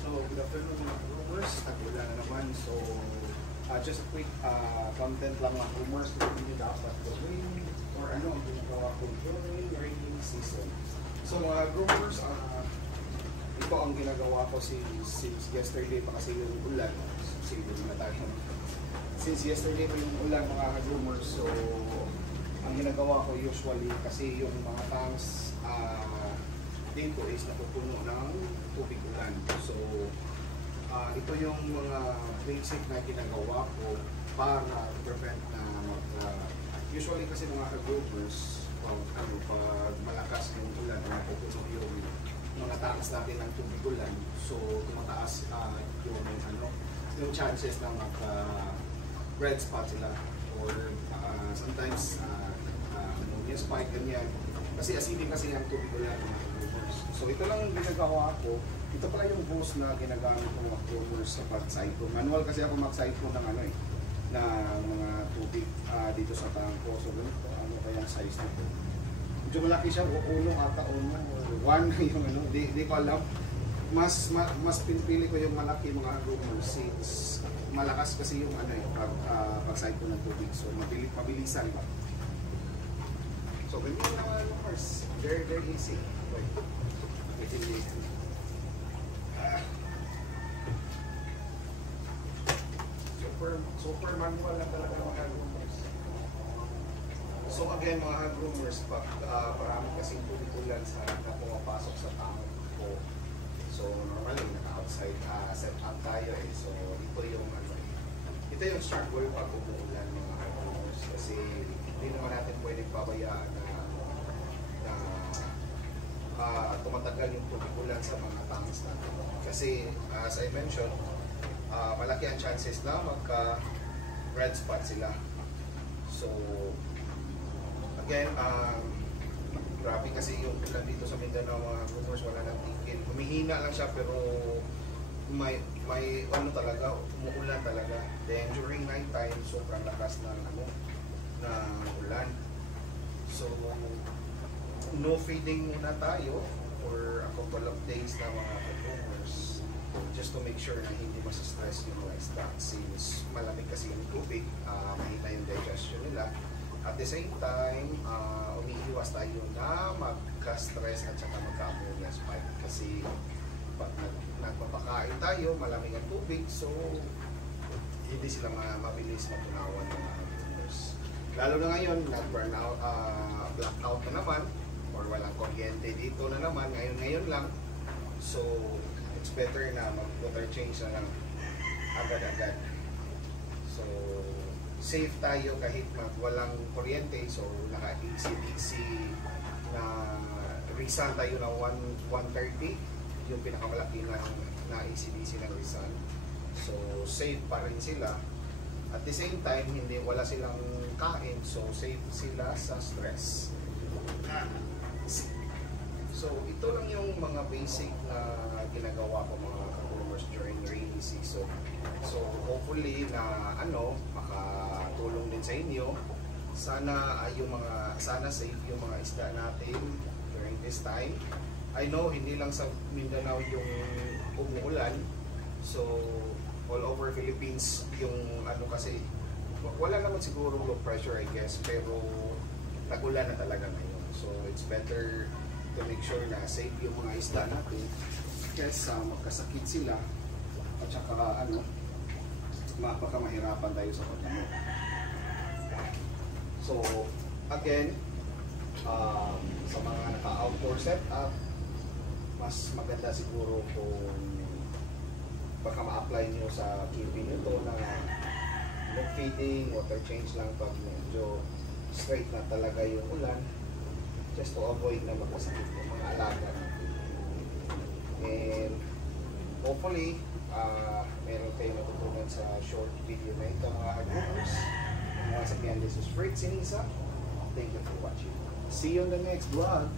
So, good afternoon mga rumors. Tag-ulan na naman. So, just a quick content lang mga rumors na hindi dapat gawin or ano ang ginagawa ko during rainy season. So, mga rumors, ito ang ginagawa ko since yesterday pa kasi yung ulan. Siguro na tayo. Since yesterday pa yung ulan mga rumors, so ang ginagawa ko usually kasi yung mga tanks dito is napupuno ng tubig ulan. So, ito yung mga basic na ginagawa ko para prevent na usually kasi mga agrowers, pag malakas yung ulan, napupuno yung mga tanks natin ng tubig ulan. So, tumataas yung chances na red spot sila or sometimes yung spike ganyan. Kasi acidic kasi ang tubig ulan mga agrowers. So, ito lang yung ginagawa ko. Ito pala yung hose na ginagamit ko mga agrowers sa pag-cycle. Manual kasi ako mag-cycle ng na mga tubig dito sa tangko. So, ganito, ano kaya ang size nito? Medyo malaki siya, uno ata uno or one yung di ko alam. Mas pinipili ko yung malaki mga agrowers since malakas kasi yung pag-cycle ng tubig. So, mabilisan ba? So, ganyan yung mga agrowers. Very, very easy. Super manual na talaga mga groomers. So again mga groomers, marami kasing tubig-ulan na pumapasok sa tank ko. So normally naka-outside set-up tayo eh. So ito yung start ko yung pag umuulan mga groomers. Kasi hindi naman natin pwedeng pabayaan na tumatagal yung tubig-ulan sa mga tanks natin. Kasi as I mentioned, malaki ang chances na magka-red spot sila. So, again, grabe kasi yung ulan dito sa Mindanao mga rumors, wala nang tigil. Humihina lang siya pero may talaga, umuulan talaga. Then during night time, sobrang lakas ng ulan. So, no feeding muna tayo for a couple of days na mga rumors. Just to make sure na hindi masa-stress yung mga stock since malamig kasi yung tubig, mahina yung digestion nila. At the same time, umiiwas tayo na magka-stress at saka magka-ammonia spike kasi pag nagpapakain tayo, malamig ang tubig, so hindi sila mabilis matunawan ng mga consumers. Lalo na ngayon, nag-burn out, blackout na naman or walang kuryente dito na naman, ngayon lang. So, it's better na mag-water change na lang agad-agad. So, safe tayo kahit walang kuryente. So, naka-easy na Rizal tayo na 130. Yung pinakamalaki na ACDC ng Rizal. So, safe pa rin sila. At the same time, wala silang kain. So, safe sila sa stress. So, ito lang yung mga basic na ginagawa ko mga ka-groomers during rainy season. So, hopefully na makatulong din sa inyo. Sana safe yung mga isda natin during this time. I know hindi lang sa Mindanao yung umuulan. So, all over Philippines yung kasi wala naman siguro low pressure I guess, pero nag-ulan na talaga ngayon. So, it's better to make sure na safe yung mga isda natin kesa magkasakit sila at saka baka mahirapan tayo sa paggamot. So again, sa mga naka-outdoor setup, mas maganda siguro kung baka ma-apply nyo sa keeping nito na milk feeding, water change lang pag medyo straight na talaga yung ulan, just to avoid na magkasakit yung mga alaga natin. And hopefully, meron kayo natutunan sa short video na ito mga agrowers. Once again, this is Fritz Sinisa. Thank you for watching. See you on the next vlog.